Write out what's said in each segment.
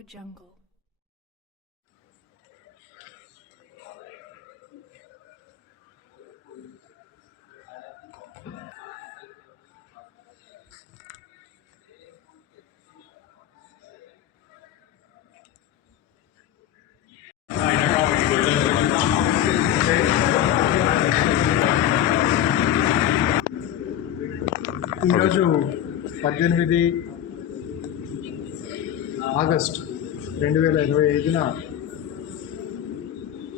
Audio Jungle. ఈరోజు పద్దెనిమిది August రెండు వేల ఇరవై ఐదున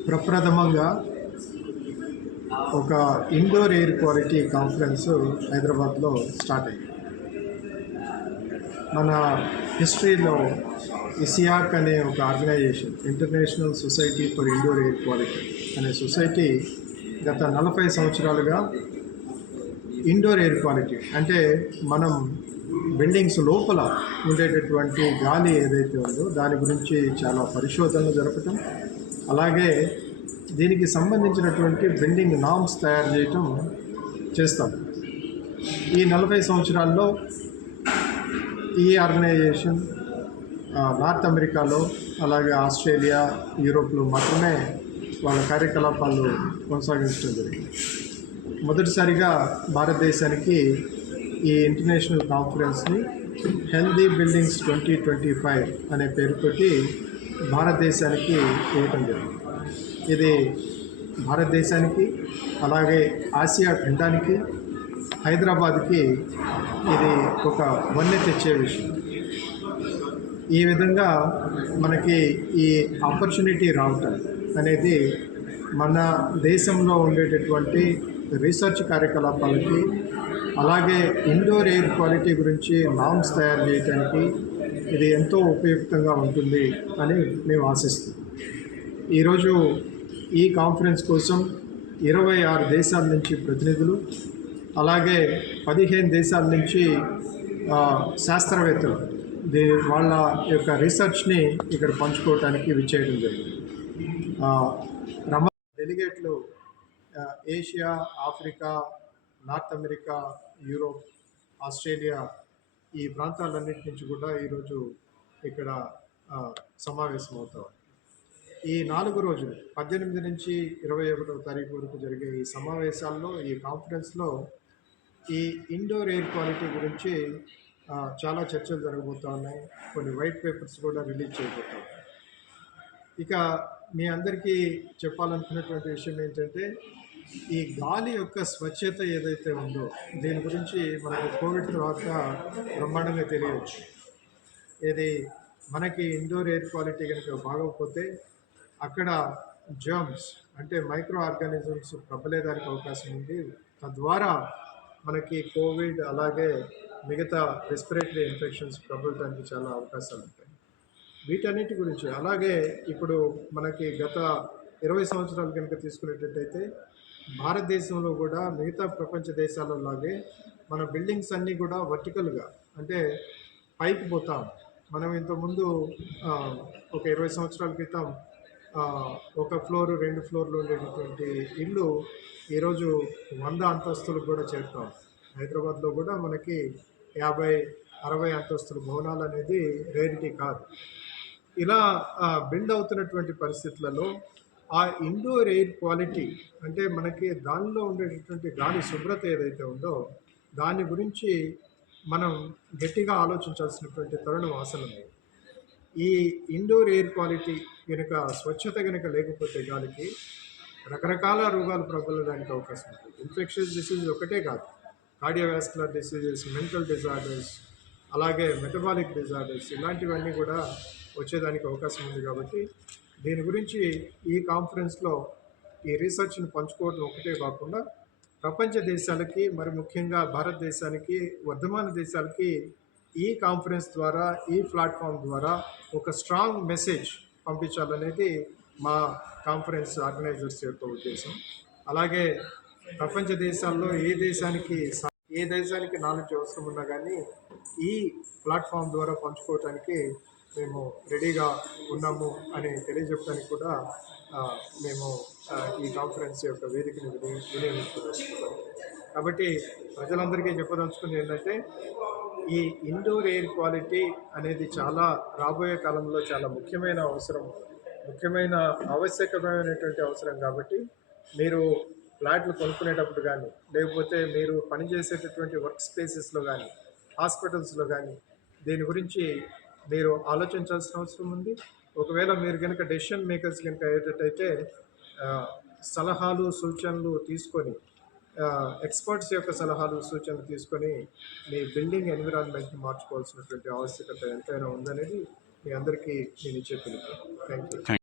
ప్రప్రథమంగా ఒక ఇండోర్ ఎయిర్ క్వాలిటీ కాన్ఫరెన్స్ హైదరాబాద్లో స్టార్ట్ అయింది మన హిస్టరీలో ఇసియాక్ అనే ఒక organisation international society for indoor air quality అనే సొసైటీ గత నలభై సంవత్సరాలుగా ఇండోర్ ఎయిర్ క్వాలిటీ. అంటే మనం బిల్డింగ్స్ లోపల ఉండేటటువంటి గాలి ఏదైతే ఉందో దాని గురించి చాలా పరిశోధనలు జరపటం అలాగే దీనికి సంబంధించినటువంటి బిల్డింగ్ నామ్స్ తయారు చేయటం చేస్తాం. ఈ నలభై సంవత్సరాల్లో ఈ ఆర్గనైజేషన్ నార్త్ అమెరికాలో అలాగే ఆస్ట్రేలియా యూరోప్లో మాత్రమే వాళ్ళ కార్యకలాపాలు కొనసాగించడం జరిగింది. మొదటిసారిగా భారతదేశానికి ఈ international కాన్ఫరెన్స్ని healthy buildings twenty twenty five అనే పేరుతోటి భారతదేశానికి ఇవ్వటం జరిగింది. ఇది భారతదేశానికి అలాగే ఆసియా ఖండానికి హైదరాబాద్కి ఇది ఒక వన్నె తెచ్చే విషయం. ఈ విధంగా మనకి ఈ ఆపర్చునిటీ రావటం అనేది మన దేశంలో ఉండేటటువంటి రీసెర్చ్ కార్యకలాపాలకి అలాగే ఇండోర్ ఎయిర్ క్వాలిటీ గురించి నామ్స్ తయారు చేయడానికి ఇది ఎంతో ఉపయుక్తంగా ఉంటుంది అని మేము ఆశిస్తున్నాం. ఈరోజు ఈ కాన్ఫరెన్స్ కోసం ఇరవై ఆరు దేశాల నుంచి ప్రతినిధులు అలాగే పదిహేను దేశాల నుంచి శాస్త్రవేత్తలు దీ వాళ్ళ యొక్క రీసెర్చ్ని ఇక్కడ పంచుకోవటానికి విచ్చేయడం జరిగింది. రమ డెలిగేట్లు Asia Africa North America Europe Australia ఈ ప్రాంతాలన్నిటి నుంచి కూడా ఈరోజు ఇక్కడ ఆ, సమావేశమవుతారు ఈ నాలుగు రోజులు పద్దెనిమిది నుంచి ఇరవై ఒకటవ తారీఖు వరకు జరిగే ఈ సమావేశాల్లో ఈ కాన్ఫరెన్స్లో ఈ ఇండోర్ ఎయిర్ క్వాలిటీ గురించి చాలా చర్చలు జరగబోతూ ఉన్నాయి. కొన్ని వైట్ పేపర్స్ కూడా రిలీజ్ చేయబోతా ఉన్నాయి. ఇక మీ అందరికీ చెప్పాలనుకున్నటువంటి విషయం ఏంటంటే ఈ గాలి యొక్క స్వచ్ఛత ఏదైతే ఉందో దీని గురించి మనకు కోవిడ్ తర్వాత బ్రహ్మాండంగా తెలియవచ్చు. ఇది మనకి ఇండోర్ ఎయిర్ క్వాలిటీ కనుక బాగోకపోతే అక్కడ జర్మ్స్ అంటే మైక్రో ఆర్గానిజమ్స్ ప్రబలేదానికి అవకాశం ఉంది. తద్వారా మనకి కోవిడ్ అలాగే మిగతా రెస్పిరేటరీ ఇన్ఫెక్షన్స్ ప్రబలటానికి చాలా అవకాశాలు ఉంటాయి. వీటన్నిటి గురించి. అలాగే ఇప్పుడు మనకి గత ఇరవై సంవత్సరాలు కనుక తీసుకునేటట్టయితే భారతదేశంలో కూడా మిగతా ప్రపంచ దేశాలలాగే మన బిల్డింగ్స్ అన్నీ కూడా వర్టికల్గా అంటే పైకి పోతాం. మనం ఇంతకుముందు ఒక ఇరవై సంవత్సరాల క్రితం ఒక ఫ్లోర్ రెండు ఫ్లోర్లు ఉండేటటువంటి ఇల్లు ఈరోజు వంద అంతస్తులకు కూడా చేరుతాం. హైదరాబాద్లో కూడా మనకి యాభై అరవై అంతస్తుల భవనాలు అనేది రేరిటీ కాదు. ఇలా బిల్డ్ అవుతున్నటువంటి పరిస్థితులలో ఆ ఇండోర్ ఎయిర్ క్వాలిటీ అంటే మనకి దానిలో ఉండేటటువంటి గాలి శుభ్రత ఏదైతే ఉందో దాని గురించి మనం గట్టిగా ఆలోచించాల్సినటువంటి తరుణం ఉంది. ఈ ఇండోర్ ఎయిర్ క్వాలిటీ కనుక స్వచ్ఛత కనుక లేకపోతే గాలికి రకరకాల రోగాలు ప్రబలడానికి అవకాశం ఉంటుంది ఇన్ఫెక్షన్స్ డిసీజ్ ఒకటే కాదు. కార్డియోవాస్కులర్ డిసీజెస్ మెంటల్ డిజార్డర్స్ అలాగే మెటబాలిక్ డిజార్డర్స్ ఇలాంటివన్నీ కూడా వచ్చేదానికి అవకాశం ఉంది కాబట్టి దీని గురించి ఈ కాన్ఫరెన్స్లో ఈ రీసెర్చ్ని పంచుకోవడం ఒకటే కాకుండా ప్రపంచ దేశాలకి మరి ముఖ్యంగా భారతదేశానికి వర్ధమాన దేశాలకి ఈ కాన్ఫరెన్స్ ద్వారా ఈ ప్లాట్ఫామ్ ద్వారా ఒక స్ట్రాంగ్ మెసేజ్ పంపించాలనేది మా కాన్ఫరెన్స్ ఆర్గనైజర్స్ యొక్క ఉద్దేశం. అలాగే ప్రపంచ దేశాల్లో ఏ దేశానికి ఏ దేశానికి నాలెడ్జ్ అవసరం ఉన్నా కానీ ఈ ప్లాట్ఫామ్ ద్వారా పంచుకోవటానికి మేము రెడీగా ఉన్నాము అని తెలియజెప్పడానికి కూడా మేము ఈ కాన్ఫరెన్స్ యొక్క వేదికను విని వినియోగించుకోదలుచుకున్నాం కాబట్టి ప్రజలందరికీ చెప్పదలుచుకుంది ఏంటంటే ఈ ఇండోర్ ఎయిర్ క్వాలిటీ అనేది చాలా రాబోయే కాలంలో చాలా ముఖ్యమైన అవసరం ముఖ్యమైన ఆవశ్యకమైనటువంటి అవసరం కాబట్టి మీరు ఫ్లాట్లు కొనుక్కునేటప్పుడు కానీ లేకపోతే మీరు పనిచేసేటటువంటి వర్క్ స్పేసెస్లో కానీ హాస్పిటల్స్లో కానీ దీని గురించి మీరు ఆలోచించాల్సిన అవసరం ఉంది. ఒకవేళ మీరు కనుక డెసిషన్ మేకర్స్ కనుక అయ్యేటట్టయితే సలహాలు సూచనలు తీసుకొని ఎక్స్పర్ట్స్ యొక్క సలహాలు సూచనలు తీసుకొని మీ బిల్డింగ్ ఎన్విరాన్మెంట్ని మార్చుకోవాల్సినటువంటి ఆవశ్యకత ఎంతైనా ఉందనేది మీ అందరికీ నేను ఇచ్చే పిలుపు థ్యాంక్ యూ